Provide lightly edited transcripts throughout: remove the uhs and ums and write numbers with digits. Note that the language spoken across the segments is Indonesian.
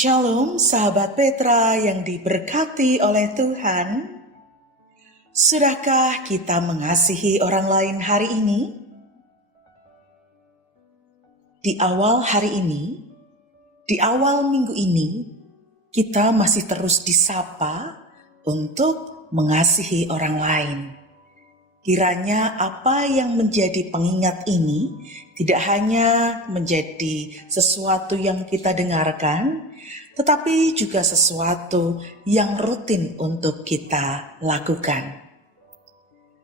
Shalom sahabat Petra yang diberkati oleh Tuhan. Sudahkah kita mengasihi orang lain hari ini? Di awal hari ini, di awal minggu ini, kita masih terus disapa untuk mengasihi orang lain. Kiranya apa yang menjadi pengingat ini tidak hanya menjadi sesuatu yang kita dengarkan, tetapi juga sesuatu yang rutin untuk kita lakukan.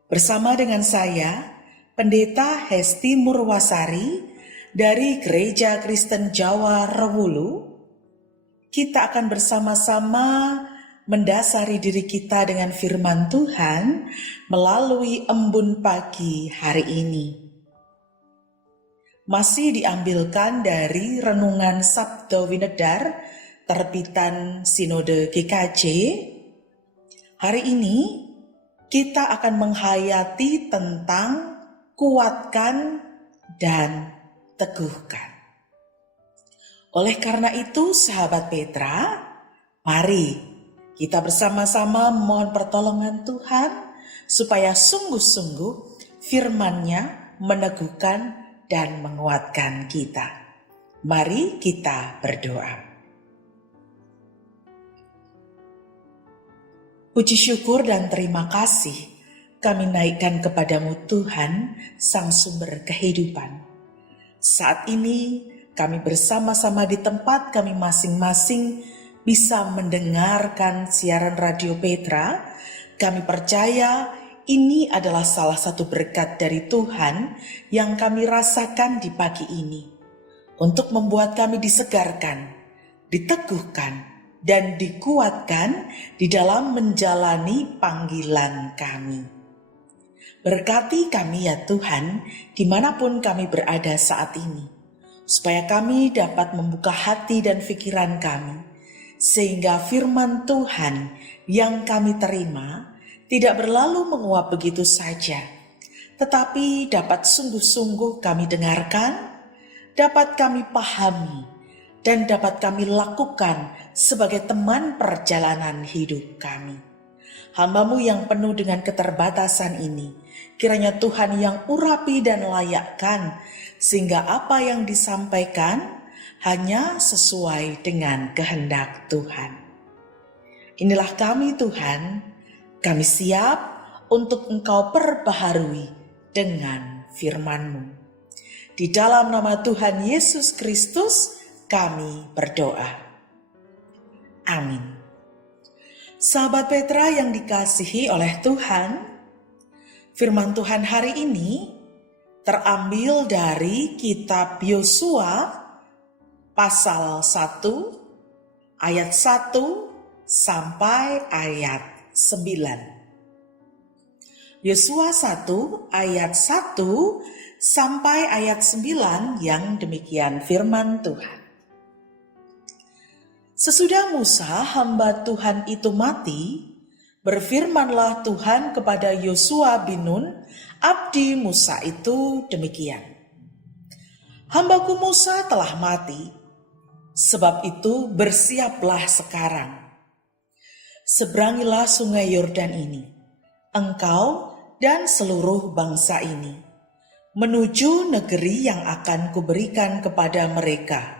Bersama dengan saya, Pendeta Hesti Murwasari dari Gereja Kristen Jawa Rewulu, kita akan bersama-sama mendasari diri kita dengan firman Tuhan melalui embun pagi hari ini. Masih diambilkan dari Renungan Sabda Winedar terbitan Sinode GKJ. Hari ini kita akan menghayati tentang kuatkan dan teguhkan. Oleh karena itu, sahabat Petra, mari kita bersama-sama mohon pertolongan Tuhan supaya sungguh-sungguh firman-Nya meneguhkan dan menguatkan kita. Mari kita berdoa. Puji syukur dan terima kasih kami naikkan kepadamu Tuhan, Sang Sumber Kehidupan. Saat ini kami bersama-sama di tempat kami masing-masing bisa mendengarkan siaran Radio Petra. Kami percaya ini adalah salah satu berkat dari Tuhan yang kami rasakan di pagi ini, untuk membuat kami disegarkan, diteguhkan, dan dikuatkan di dalam menjalani panggilan kami. Berkati kami ya Tuhan, dimanapun kami berada saat ini, supaya kami dapat membuka hati dan pikiran kami, sehingga firman Tuhan yang kami terima tidak berlalu menguap begitu saja, tetapi dapat sungguh-sungguh kami dengarkan, dapat kami pahami, dan dapat kami lakukan sebagai teman perjalanan hidup kami. Hamba-Mu yang penuh dengan keterbatasan ini, kiranya Tuhan yang urapi dan layakkan, sehingga apa yang disampaikan hanya sesuai dengan kehendak Tuhan. Inilah kami Tuhan, kami siap untuk Engkau perbaharui dengan firman-Mu. Di dalam nama Tuhan Yesus Kristus kami berdoa. Amin. Sahabat Petra yang dikasihi oleh Tuhan, firman Tuhan hari ini terambil dari kitab Yosua pasal 1 ayat 1 sampai ayat 9. Yosua 1 ayat 1 sampai ayat 9 yang demikian firman Tuhan. Sesudah Musa hamba Tuhan itu mati, berfirmanlah Tuhan kepada Yosua bin Nun, abdi Musa itu demikian. Hambaku Musa telah mati, sebab itu bersiaplah sekarang. Seberangilah sungai Yordan ini, engkau dan seluruh bangsa ini, menuju negeri yang akan kuberikan kepada mereka,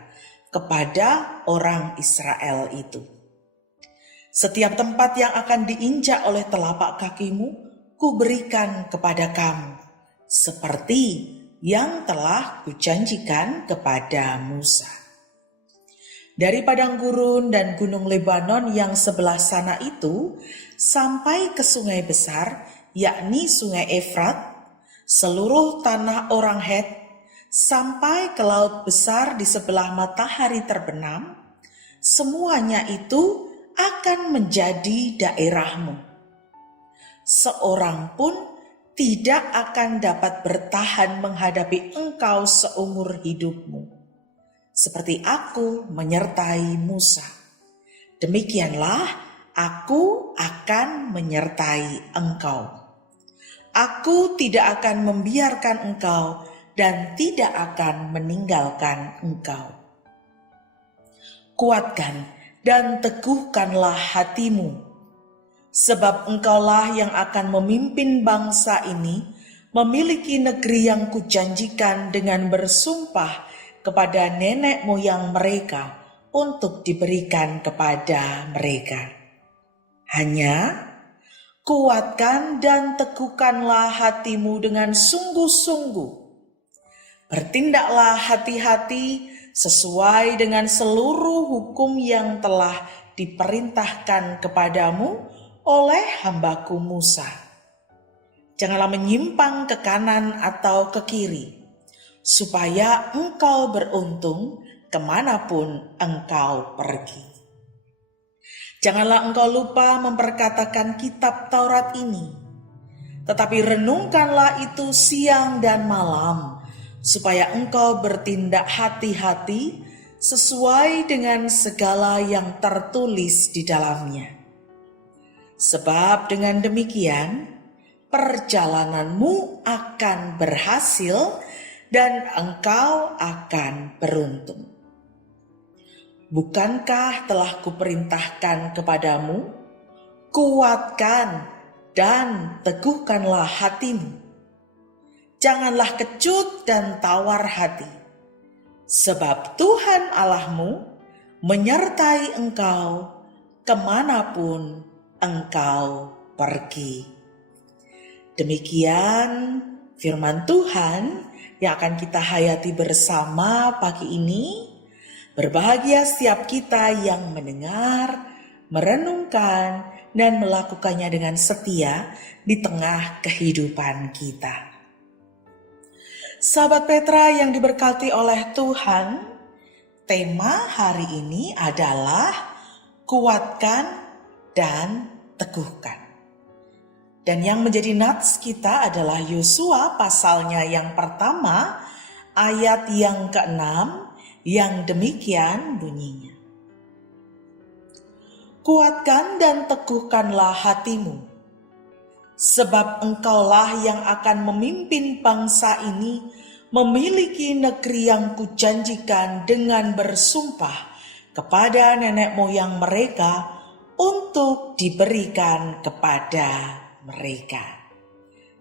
kepada orang Israel itu. Setiap tempat yang akan diinjak oleh telapak kakimu, kuberikan kepada kamu, seperti yang telah kujanjikan kepada Musa. Dari padang gurun dan gunung Lebanon yang sebelah sana itu, sampai ke sungai besar, yakni sungai Efrat, seluruh tanah orang Het, sampai ke laut besar di sebelah matahari terbenam, semuanya itu akan menjadi daerahmu. Seorang pun tidak akan dapat bertahan menghadapi engkau seumur hidupmu, seperti aku menyertai Musa. Demikianlah aku akan menyertai engkau. Aku tidak akan membiarkan engkau dan tidak akan meninggalkan engkau. kuatkan dan teguhkanlah hatimu, sebab engkaulah yang akan memimpin bangsa ini memiliki negeri yang kujanjikan dengan bersumpah kepada nenek moyang mereka untuk diberikan kepada mereka. Hanya kuatkan dan teguhkanlah hatimu dengan sungguh-sungguh. Bertindaklah hati-hati sesuai dengan seluruh hukum yang telah diperintahkan kepadamu oleh hambaku Musa. Janganlah menyimpang ke kanan atau ke kiri, supaya engkau beruntung kemanapun engkau pergi. Janganlah engkau lupa memperkatakan kitab Taurat ini, tetapi renungkanlah itu siang dan malam, supaya engkau bertindak hati-hati sesuai dengan segala yang tertulis di dalamnya. Sebab dengan demikian, perjalananmu akan berhasil dan engkau akan beruntung. Bukankah telah kuperintahkan kepadamu, kuatkan dan teguhkanlah hatimu. Janganlah kecut dan tawar hati, sebab Tuhan Allahmu menyertai engkau kemanapun engkau pergi. Demikian firman Tuhan yang akan kita hayati bersama pagi ini. Berbahagia setiap kita yang mendengar, merenungkan, dan melakukannya dengan setia di tengah kehidupan kita. Sahabat Petra yang diberkati oleh Tuhan, tema hari ini adalah kuatkan dan teguhkan. Dan yang menjadi nats kita adalah Yosua pasalnya yang pertama, ayat yang ke-6, yang demikian bunyinya. Kuatkan dan teguhkanlah hatimu, sebab engkaulah yang akan memimpin bangsa ini memiliki negeri yang kujanjikan dengan bersumpah kepada nenek moyang mereka untuk diberikan kepada mereka.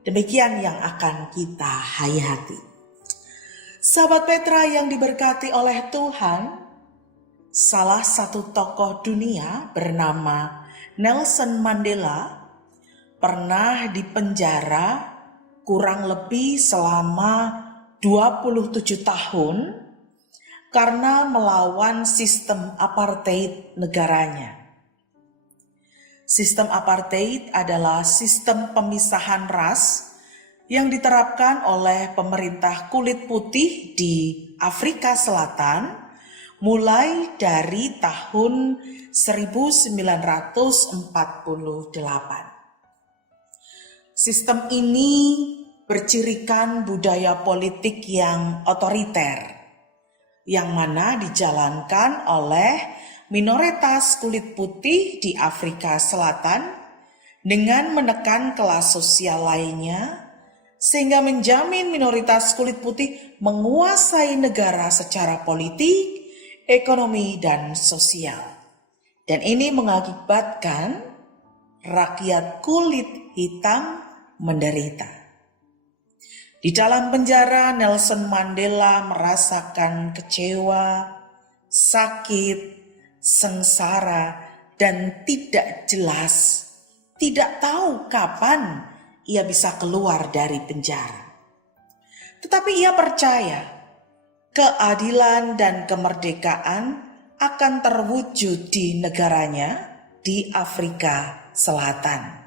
Demikian yang akan kita hayati. Sahabat Petra yang diberkati oleh Tuhan, salah satu tokoh dunia bernama Nelson Mandela pernah dipenjara kurang lebih selama 27 tahun karena melawan sistem apartheid negaranya. Sistem apartheid adalah sistem pemisahan ras yang diterapkan oleh pemerintah kulit putih di Afrika Selatan mulai dari tahun 1948. Sistem ini bercirikan budaya politik yang otoriter, yang mana dijalankan oleh minoritas kulit putih di Afrika Selatan dengan menekan kelas sosial lainnya, sehingga menjamin minoritas kulit putih menguasai negara secara politik, ekonomi, dan sosial. Dan ini mengakibatkan rakyat kulit hitam menderita. Di dalam penjara, Nelson Mandela merasakan kecewa, sakit, sengsara, dan tidak jelas, tidak tahu kapan ia bisa keluar dari penjara. Tetapi ia percaya keadilan dan kemerdekaan akan terwujud di negaranya di Afrika Selatan.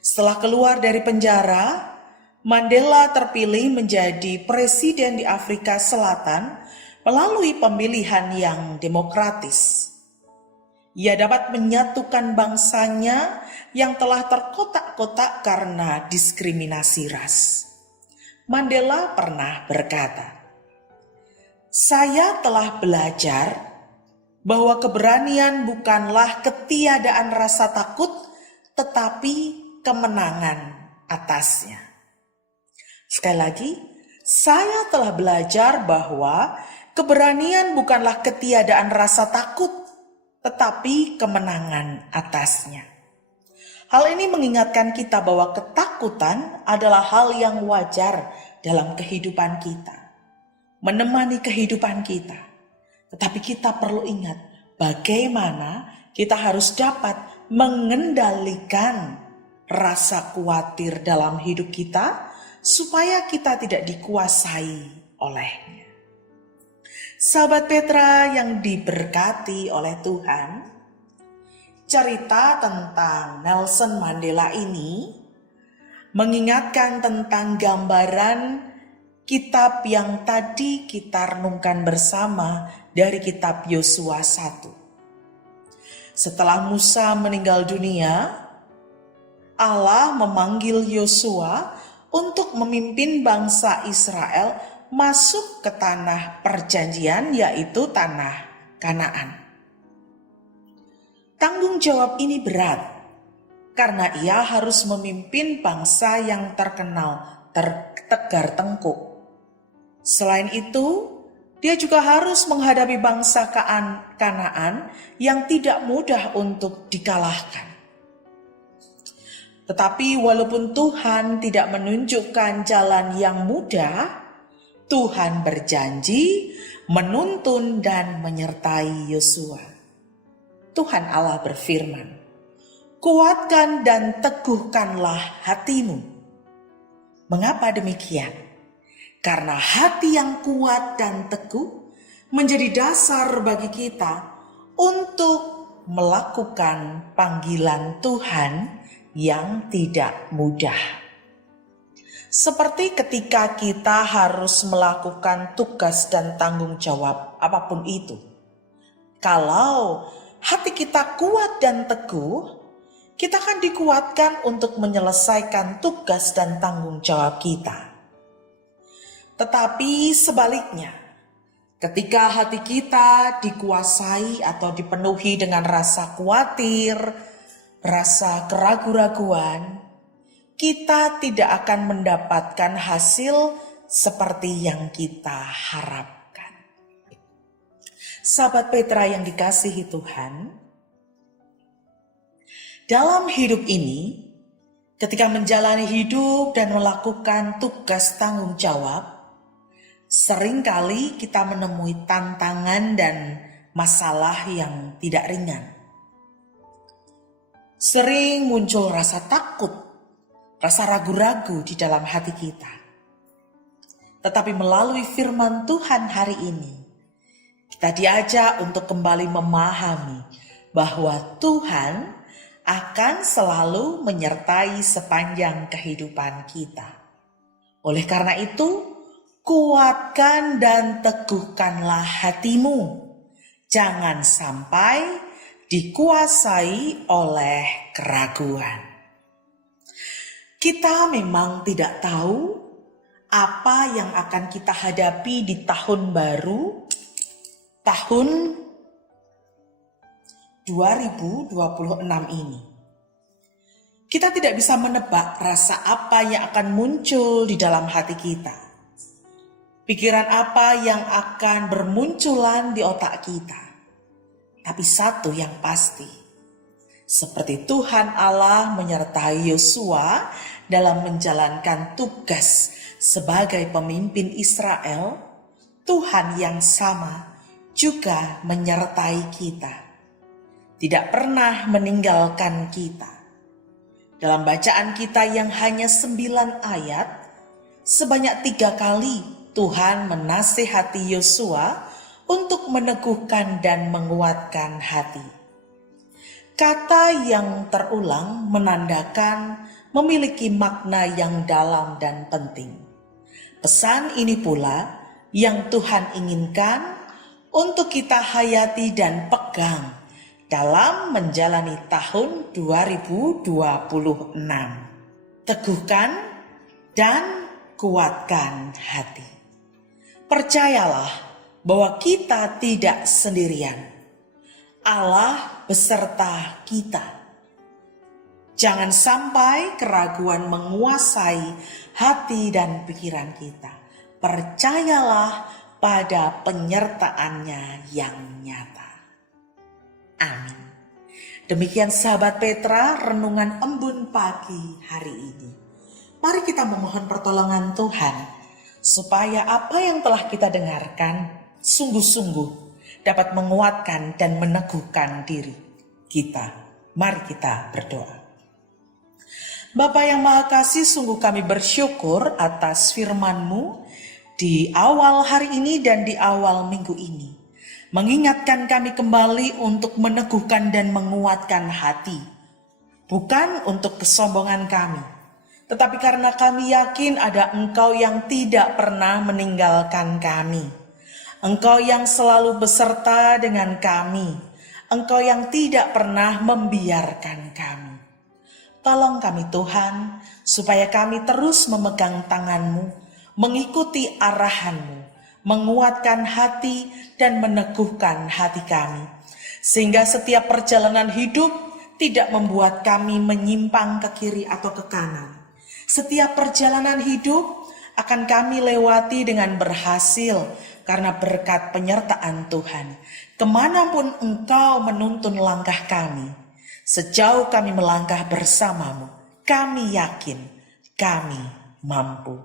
Setelah keluar dari penjara, Mandela terpilih menjadi presiden di Afrika Selatan melalui pemilihan yang demokratis. Ia dapat menyatukan bangsanya yang telah terkotak-kotak karena diskriminasi ras. Mandela pernah berkata, "Saya telah belajar bahwa keberanian bukanlah ketiadaan rasa takut, tetapi kemenangan atasnya." Sekali lagi, saya telah belajar bahwa Keberanian bukanlah ketiadaan rasa takut, tetapi kemenangan atasnya. Hal ini mengingatkan kita bahwa ketakutan adalah hal yang wajar dalam kehidupan kita, menemani kehidupan kita. Tetapi kita perlu ingat bagaimana kita harus dapat mengendalikan rasa khawatir dalam hidup kita supaya kita tidak dikuasai olehnya. Sahabat Petra yang diberkati oleh Tuhan, cerita tentang Nelson Mandela ini mengingatkan tentang gambaran kitab yang tadi kita renungkan bersama dari kitab Yosua 1. Setelah Musa meninggal dunia, Allah memanggil Yosua untuk memimpin bangsa Israel masuk ke tanah perjanjian, yaitu tanah Kanaan. Tanggung jawab ini berat karena ia harus memimpin bangsa yang terkenal tegar tengkuk. Selain itu, dia juga harus menghadapi bangsa Kanaan yang tidak mudah untuk dikalahkan. Tetapi walaupun Tuhan tidak menunjukkan jalan yang mudah, Tuhan berjanji menuntun dan menyertai Yosua. Tuhan Allah berfirman, "Kuatkan dan teguhkanlah hatimu." Mengapa demikian? Karena hati yang kuat dan teguh menjadi dasar bagi kita untuk melakukan panggilan Tuhan yang tidak mudah. Seperti ketika kita harus melakukan tugas dan tanggung jawab apapun itu. Kalau hati kita kuat dan teguh, kita akan dikuatkan untuk menyelesaikan tugas dan tanggung jawab kita. Tetapi sebaliknya, ketika hati kita dikuasai atau dipenuhi dengan rasa khawatir, rasa keraguan-raguan, kita tidak akan mendapatkan hasil seperti yang kita harapkan. Sahabat Petra yang dikasihi Tuhan, dalam hidup ini, ketika menjalani hidup dan melakukan tugas tanggung jawab, seringkali kita menemui tantangan dan masalah yang tidak ringan. Sering muncul rasa takut, rasa ragu-ragu di dalam hati kita. Tetapi melalui firman Tuhan hari ini, kita diajak untuk kembali memahami bahwa Tuhan akan selalu menyertai sepanjang kehidupan kita. Oleh karena itu, kuatkan dan teguhkanlah hatimu. Jangan sampai dikuasai oleh keraguan. Kita memang tidak tahu apa yang akan kita hadapi di tahun baru, tahun 2026 ini. Kita tidak bisa menebak rasa apa yang akan muncul di dalam hati kita. Pikiran apa yang akan bermunculan di otak kita. Tapi satu yang pasti, seperti Tuhan Allah menyertai Yosua dalam menjalankan tugas sebagai pemimpin Israel, Tuhan yang sama juga menyertai kita. Tidak pernah meninggalkan kita. Dalam bacaan kita yang hanya 9 ayat, sebanyak 3 kali Tuhan menasihati Yosua untuk meneguhkan dan menguatkan hati. Kata yang terulang menandakan memiliki makna yang dalam dan penting. Pesan ini pula yang Tuhan inginkan untuk kita hayati dan pegang dalam menjalani tahun 2026. Teguhkan dan kuatkan hati. Percayalah bahwa kita tidak sendirian. Allah beserta kita. Jangan sampai keraguan menguasai hati dan pikiran kita. Percayalah pada penyertaannya yang nyata. Amin. Demikian sahabat Petra, renungan embun pagi hari ini. Mari kita memohon pertolongan Tuhan, supaya apa yang telah kita dengarkan sungguh-sungguh dapat menguatkan dan meneguhkan diri kita. Mari kita berdoa. Bapa yang Maha Kasih, sungguh kami bersyukur atas firman-Mu di awal hari ini dan di awal minggu ini. Mengingatkan kami kembali untuk meneguhkan dan menguatkan hati. Bukan untuk kesombongan kami, tetapi karena kami yakin ada Engkau yang tidak pernah meninggalkan kami. Engkau yang selalu beserta dengan kami. Engkau yang tidak pernah membiarkan kami. Tolong kami Tuhan, supaya kami terus memegang tangan-Mu, mengikuti arahan-Mu, menguatkan hati dan meneguhkan hati kami. Sehingga setiap perjalanan hidup tidak membuat kami menyimpang ke kiri atau ke kanan. Setiap perjalanan hidup akan kami lewati dengan berhasil karena berkat penyertaan Tuhan. Kemanapun Engkau menuntun langkah kami, sejauh kami melangkah bersama-Mu, kami yakin kami mampu.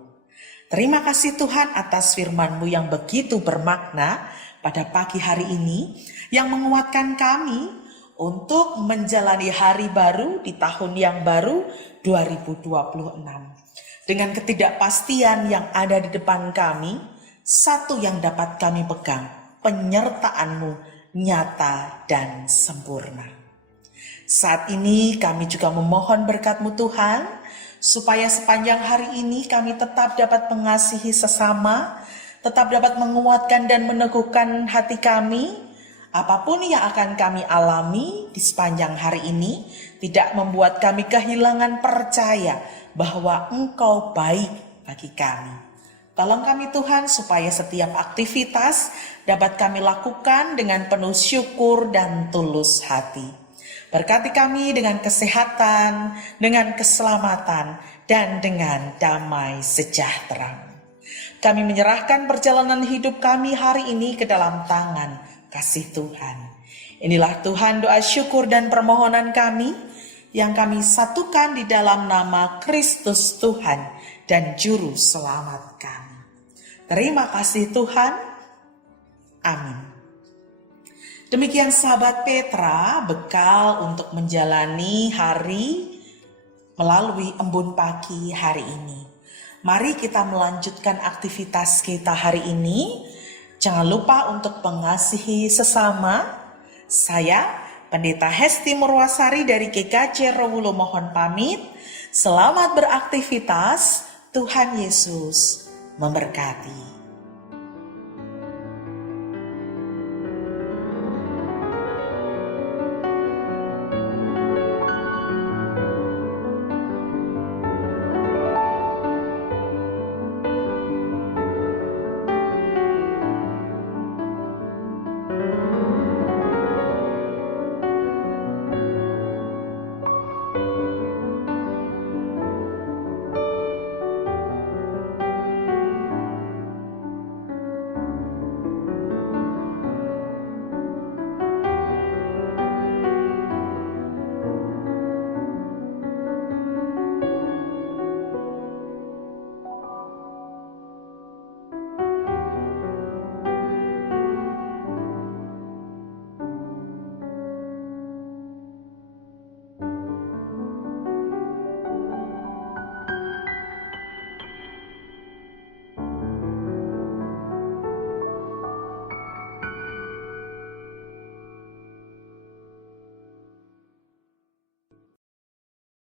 Terima kasih Tuhan atas firman-Mu yang begitu bermakna pada pagi hari ini, yang menguatkan kami untuk menjalani hari baru di tahun yang baru 2026. Dengan ketidakpastian yang ada di depan kami, satu yang dapat kami pegang, penyertaan-Mu nyata dan sempurna. Saat ini kami juga memohon berkat-Mu Tuhan, supaya sepanjang hari ini kami tetap dapat mengasihi sesama, tetap dapat menguatkan dan meneguhkan hati kami. Apapun yang akan kami alami di sepanjang hari ini tidak membuat kami kehilangan percaya bahwa Engkau baik bagi kami. Tolong kami Tuhan supaya setiap aktivitas dapat kami lakukan dengan penuh syukur dan tulus hati. Berkati kami dengan kesehatan, dengan keselamatan, dan dengan damai sejahtera. Kami menyerahkan perjalanan hidup kami hari ini ke dalam tangan kasih Tuhan. Inilah Tuhan doa syukur dan permohonan kami yang kami satukan di dalam nama Kristus Tuhan dan Juru Selamat kami. Terima kasih Tuhan. Amin. Demikian sahabat Petra, bekal untuk menjalani hari melalui embun pagi hari ini. Mari kita melanjutkan aktivitas kita hari ini. Jangan lupa untuk mengasihi sesama. Saya, Pendeta Hesti Murwasari dari GKJ Rowulo mohon pamit. Selamat beraktivitas, Tuhan Yesus memberkati.